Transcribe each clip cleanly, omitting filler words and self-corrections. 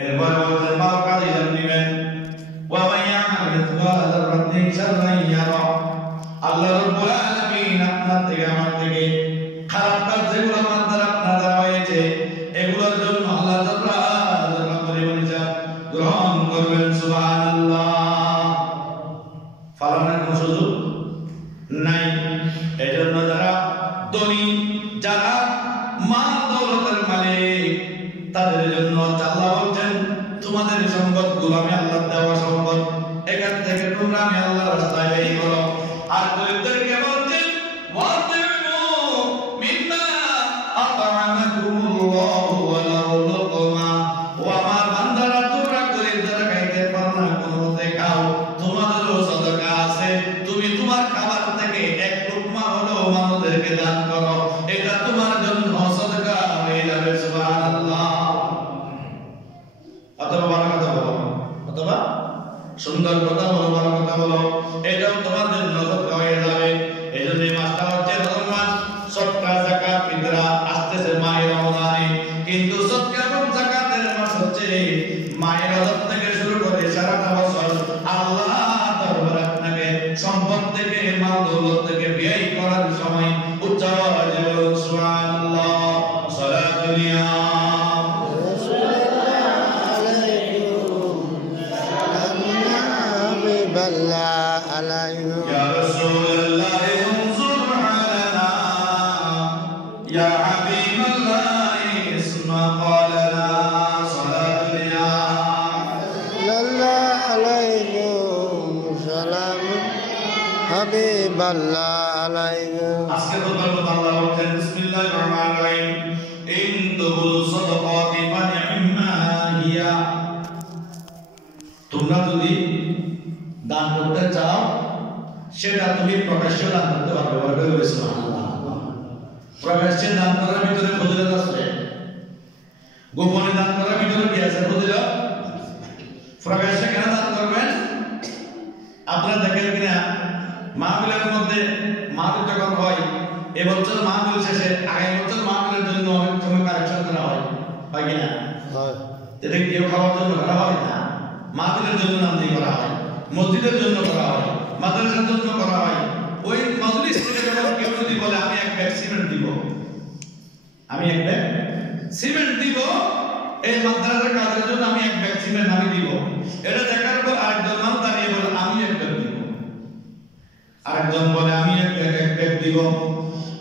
এরপরে বলছেন মালকা দিলেন দিবেন ওয়া মাইয়ামাল মিসকাল যাররাতিন শাররান ইয়ারা। আল্লাহ রাব্বুল আলামিন আপনার থেকে আমার থেকে খারাপ কাজ যেগুলো আমার দ্বারা আপনার দ্বারা হয়েছে এগুলোর জন্য আল্লাহ যারা পরিমাণ হিসাব গ্রহণ করবেন। সুবহানাল্লাহ। ফালানোর কোনো সুযোগ নাই। এজন্য যারা ধনী, যারা মাল দৌলতের মালিক, তাদের জন্য আল্লাহ বলছেন তোমাদের সম্পদগুলো আমি আল্লাহ দেওয়া সম্পদ, এখান থেকে তোমরা আমি আল্লাহর রাস্তায় ব্যয় করো। আর গরিবদেরকে বলছেন ওয়াতিমু মিম্মা আত'আমাকুমুল্লাহু ওয়ালাউ লুকমা। ও আমার বান্দারা, তোমরা গরিব যারা খাইতে পারো না কোনো মতে খাও, তোমাদেরও সাদাকা আছে, তুমি তোমার খাবার থেকে এক লুকমা হলেও মানুষদেরকে দান করো, এটা তোমার জন্য সাদাকা হয়ে যাবে। সুবহানাল্লাহ। অথবা ভালো কথা বলো, অথবা সুন্দর কথা বলো, ভালো কথা বলো, এটাও তোমার জন্য সাদাকা হয়ে যাবে। এই জন্য এই মাসটা হচ্ছে রমজান মাস, সদকা যাকাত ফিতরা আসতেছে মাহে রমজানে, কিন্তু সদকা এবং যাকাতের মাস হচ্ছে মাহে রজব থেকে শুরু করে সারাটা বছর আল্লাহ দরবারে আপনাকে সম্পদ থেকে মাল দৌলত থেকে ব্যয় করার সময় উচ্চ আওয়াজে বলুন সুবহানাল্লাহ। সালাতুল ইয়া يا رسول الله انظر علينا يا حبيب الله اسمع قولنا صلاة الله عليكم سلام حبيب الله عليكم। আজকে তো আল্লাহ বলেন বিসমিল্লাহির রহমানির রহিম ইন তুবুদু সাদাকাতি ফানি'মা হিয়া। তোমরা যদি দান করতে চাও সেটা তুমি প্রকাশ্যে দান করতে পারবে। বলে সুবহানাল্লাহ। প্রকাশ্যে দান করার ভিতরে ফজিলত আছে, গোপনে দান করার ভিতরে কি আছে? ফজিলত। প্রকাশ্যে কেন দান করবেন? আপনারা দেখেন কিনা মাহফিলের মধ্যে মাহফিল যখন হয়, এবছর মাহফিল শেষে আগামী বছর মাহফিলের জন্য অনেক সময় কালেকশন করা হয় কিনা? এটা কেউ খাওয়ার জন্য করা হয় না, মাহফিলের জন্য নাম দিয়ে করা হয়, মসজিদের জন্য করা হয়, মাদ্রাসার জন্য করা হয়। ওই মজলিস থেকে যখন কেউ যদি বলে আমি এক ব্যাগ সিমেন্ট দিব, আমি এক ব্যাগ সিমেন্ট দিব, এই মাদ্রাসার কাজের জন্য আমি এক ব্যাগ সিমেন্ট আমি দিব, এটা দেখার পর আরেকজন মানুষ দাঁড়িয়ে বলে আমি এক ব্যাগ দিব, আরেকজন বলে আমি এক ব্যাগ দিব,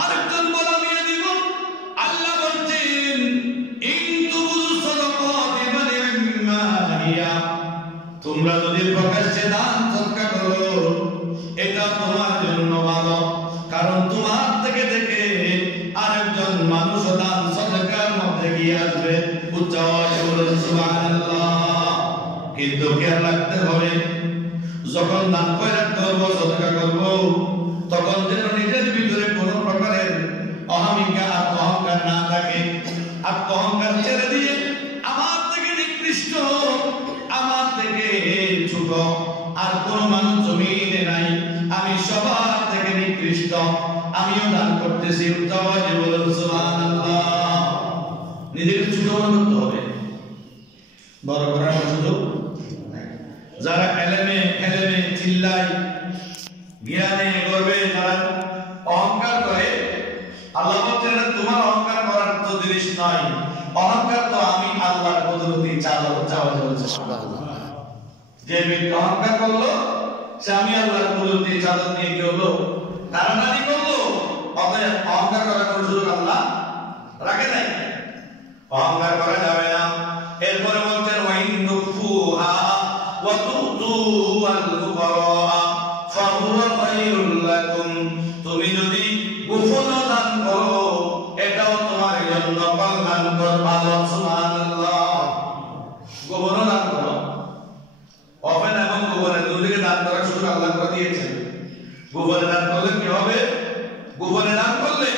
আরেকজন বলে আমি দিব। আল্লাহ বলছেন ইন তুবুদু সাদাকাতি ফানি'মা হিয়া। তোমরা যদি প্রকাশ্যে দান সদকা করো এটা তোমার জন্য ভালো, কারণ তোমার থেকে থেকে আরেকজন মানুষ দান সদকার মধ্যে গিয়ে আসবে। উচ্চ আওয়াজে বলুন সুবহানাল্লাহ। কিন্তু খেয়াল রাখতে হবে যখন দান খয়রাত করব, সদকা করব, তখন যেন নিজের ভিতরে কোনো প্রকারের অহমিকা অহংকার না থাকে। অহংকার ছেড়ে দিয়ে আমার থেকে নিকৃষ্ট, আমার থেকে ছোট আর কোন মানুষ জমিনে নাই, আমি সবার থেকে নিকৃষ্ট, আমিও দান করতেছি। উচ্চ আওয়াজে বলুন সুবহানাল্লাহ। নিজেকে ছোট মনে করতে হবে, বড় করার সুযোগ নাই। যারা এলেমে চিল্লায়, জ্ঞানে গর্বে যারা অহংকার করে, আল্লাহ বলছেন তোমার অহংকার করার তো জিনিস নয়, অহংকার তো আমি আল্লাহর কুদরতি চাওয়া হচ্ছে। সুবহানাল্লাহ। যে ব্যক্তি অহংকার করলো সে আমি আল্লাহর কুদরতি চাদর নিয়ে কি হলো? টানাটানি করলো। অতএব অহংকার করার কোনো সুযোগ আল্লাহ রাখে নাই, অহংকার করা যাবে না। এরপরে বলছেন ওয়াইন তুফুহা ওয়া তুতু আল ফুকারা ফাহুয়া খায়রুল লাকুম। তুমি যদি গোপন দান করো এটাও তোমার জন্য কল্যাণকর, ভালো। সুবহানাল্লাহ। গোপন দান করো, ওপেন এবং গোপনে দুদিকে দান করার সুযোগ আল্লাহ করে দিয়েছেন। গোপনে দান করলে কি হবে? গোপনে দান করলে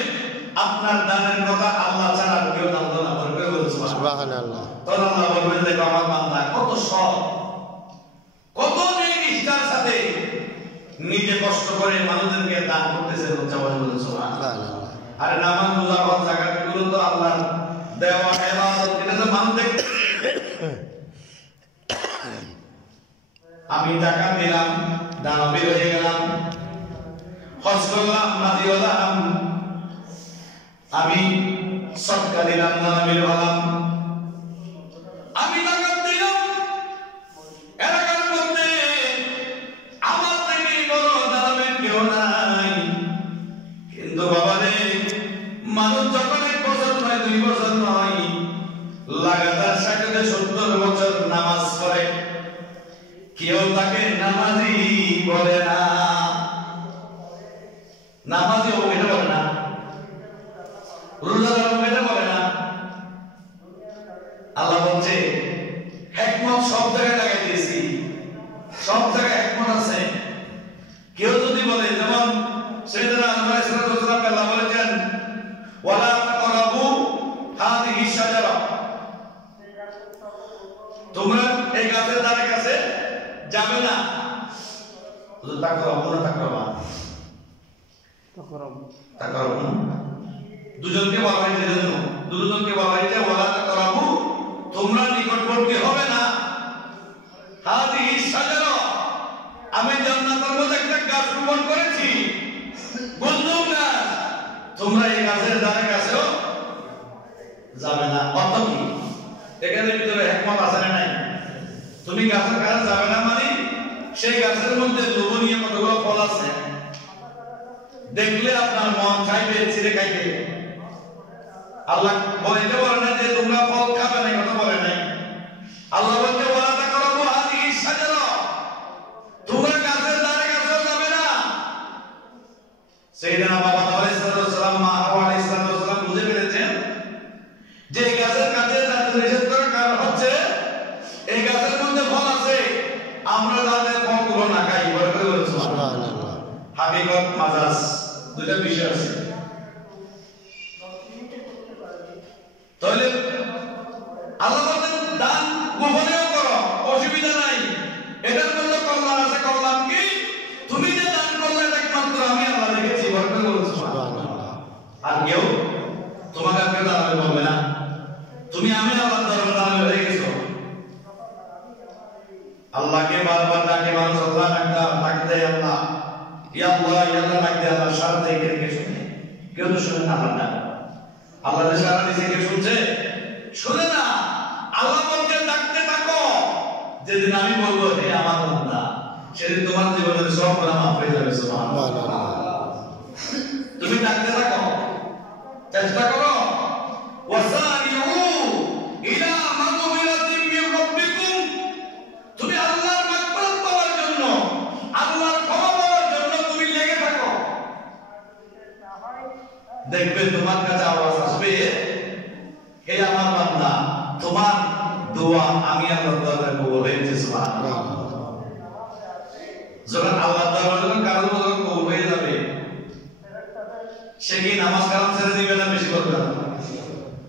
আপনার দানের কথা আল্লাহ ছাড়া কেউ জানতো না। বলবে সুবহানাল্লাহ। তখন আল্লাহ বলবেন দেখো আমার বান্দা কত সৎ, কত নিষ্ঠার সাথে নিজে কষ্ট করে মানুষদেরকে দান করতেছে। সুবহানাল্লাহ। আর নামাজ রোজা হজ যাকাত এগুলো তো আল্লাহর দেওয়া ইবাদত, এটা তো মানুষ আমি টাকা দিলাম, দানবী হয়ে গেলাম, হজ করলাম, নাজি হলাম, আমি সদকা দিলাম, দানবী হলাম, আমি টাকা দিলাম, এলাকার মধ্যে আমার থেকে বড় দানবীর কেউ নাই। কিন্তু বাবা রে, মানুষ যখন 1 বছর নয় 2 বছর নয় লাগাতার 60-70 বছর নামাজ পড়ে, কেউ তাকে নামাজি বলে না। নামাজি ও এটা বলে না, রোজাদার ও এটা বলে না। আল্লাহ বলছে হিকমত সব জায়গায় লাগাই দিয়েছি, সব জায়গায় হিকমত আছে। কেউ যদি বলে, যেমন সাইয়েদনা আদম আলাইহিস সালাম আল্লাহ বলেছেন ওয়ালা তাকরাবু হাদিহি শাজারা, তোমরা এই গাছের ধারে কাছে যাবে না। তো তাকরাবু না তাকরাবা, তাকরাবু দুজনকে বলা হয়েছে, দুজনকে বলা হয়েছে ওয়ালা তাকরাবু, তোমরা নিকটবর্তী হবে না। হাদিহি শাজারা, আমি জান্নাতের মধ্যে একটা গাছ রোপণ করেছি, গুলদুম গাছ, তোমরা এই গাছের ধারে কাছেও যাবে না। অর্থ কি? এখানে ভিতরে হিকমত আছে না নাই? তুমি গাছের কাছে যাবে না মানে সেই গাছের মধ্যে লোভনীয় কতগুলো ফল আছে, দেখলে আপনার মন চাইবে ছিঁড়ে খাইতে। আল্লাহ বলে না যে তোমরা ফল খাবে না, কথা বলে নাই। আল্লাহ বলতে ওয়ালা তাকরাবু হাদিহি শাজারা, তোমরা গাছের ধারে কাছেও যাবে না। সাইয়েদনা বাবা আলাইহিস সালাম, মা হাওয়া আলাইহিস সালাম বুঝে ফেলেছেন যে এই গাছের কাছে যাতে নিষেধ করার কারণ হচ্ছে এই গাছের মধ্যে ফল আছে, আমরা যাতে ফলগুলো না খাই। বলে করে সুবহানাল্লাহ। হাকিকত মাজাজ দুইটা বিষয় আছে। তাহলে আল্লাহ বলেন দান গোপনেও করো, অসুবিধা নাই, এটার মধ্যে কল্যাণ আছে। কল্যাণ কি? তুমি যে দান করলে এটা একমাত্র আমি আল্লাহ দেখেছি। বলে করে সুবহানাল্লাহ। আর কেউ তোমাকে আর কেউ দাঁড়াবে বলবে না, তুমি আমি আল্লাহর দরবারে দাঁড়াবে হয়ে গেছো। আল্লাহকে বারবার ডাকে মানুষ, আল্লাহ ডাকতে আল্লাহ, ইয়া আল্লাহ ইয়া আল্লাহ ডাকতে আল্লাহ সারা দেয়, কে শুনে? কেউ তো শুনে না। আল্লাহ যে সারা দিয়েছে, কে শুনছে? শুনে না। আল্লাহ বলতে ডাকতে থাকো, যেদিন আমি বলবো হে আমার বান্দা, সেদিন তোমার জীবনের সব গুনাহ মাফ হয়ে যাবে। সুবহানাল্লাহ। তুমি ডাকতে থাকো, চেষ্টা করো। ওয়াসারিউ ইলা মাগফিরাতিন মির রাব্বিকুম, তুমি আল্লাহর মাগফিরাত পাওয়ার জন্য, আল্লাহর ক্ষমা পাওয়ার জন্য তুমি লেগে থাকো। দেখবে তোমার কাছে আওয়াজ আসবে, হে আমার বান্দা, তোমার দোয়া আমি আল্লাহর দরবারে কবুল হয়েছে। সুবহানাল্লাহ। যখন আল্লাহর দরবারে কারো কবুল হয়ে যাবে, সে কি নামাজ কালাম ছেড়ে দিবে না? বেশি করবে না?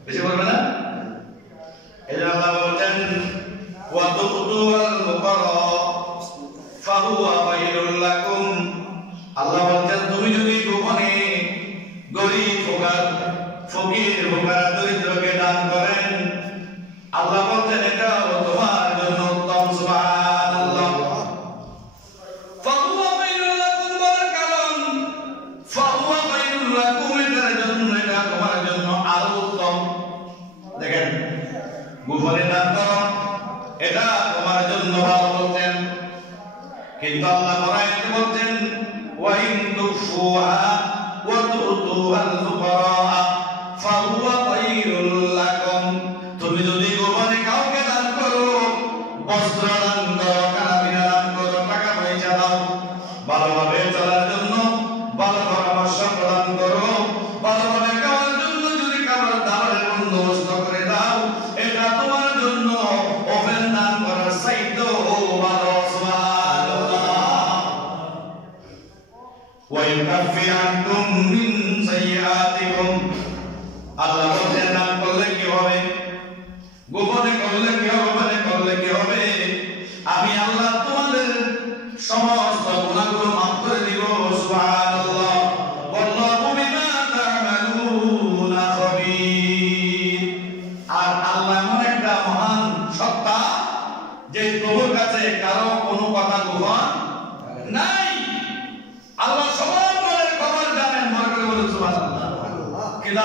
বেশি করবে না? এই যে আল্লাহ বলেন ওয়া তুতুল ফুকারা ফাহুয়া খায়রুল লাকুম, আল্লাহ বলেন তুমি যদি গোপনে গরীব ফকির ফুকারা দরিদ্রকে দান করেন, আল্লাহ বলেন এটা তোমার জন্য উত্তম। সুবহানাল্লাহ। ফাহুয়া খায়রুল লাকুম বলার কারণ, ফাহুয়া খায়রুল লাকুম এটার জন্য, এটা তোমার জন্য আরো উত্তম। দেখেন, গোপনে দান করো, এটা তোমার জন্য ভালো বলতেন। কিন্তু আল্লাহ কোরআনে বলছেন ওয়া ইন তুফুহা ওয়া তুতুহাল ফুকারা ফাহুয়া খায়রুল লাকুম, তুমি যদি গোপনে কাউকে দান করো, বস্ত্র দান করো, কানাবিনা দান করো, টাকা পয়সা দাও, ভালোভাবে চলার জন্য ভালো পরামর্শ প্রদান করো, ভালোভাবে খাওয়ার জন্য যদি খাবার দাবারের বন্দোবস্ত করে দাও, এটা তোমার জন্য ওপেন দান করার চাইতেও ভালো। সুবহানাল্লাহ। ওয়া ইউকাফির আনকুম মিন সাইয়্যাতিকুম, আল্লাহ বলেন দান করলে কি হবে? গোপনে করলে কি হবে? গোপনে করলে কি হবে? আমি আল্লাহ তোমাদের সমস্ত গুনাহগুলো মাফ করে দিব। সুবহানাল্লাহ। ওয়াল্লাহু বিমা তা'মালুনা খাবীর। আর আল্লাহ এমন একটা মহান সত্তা যে প্রভুর কাছে কারো কোনো কথা কিন্তু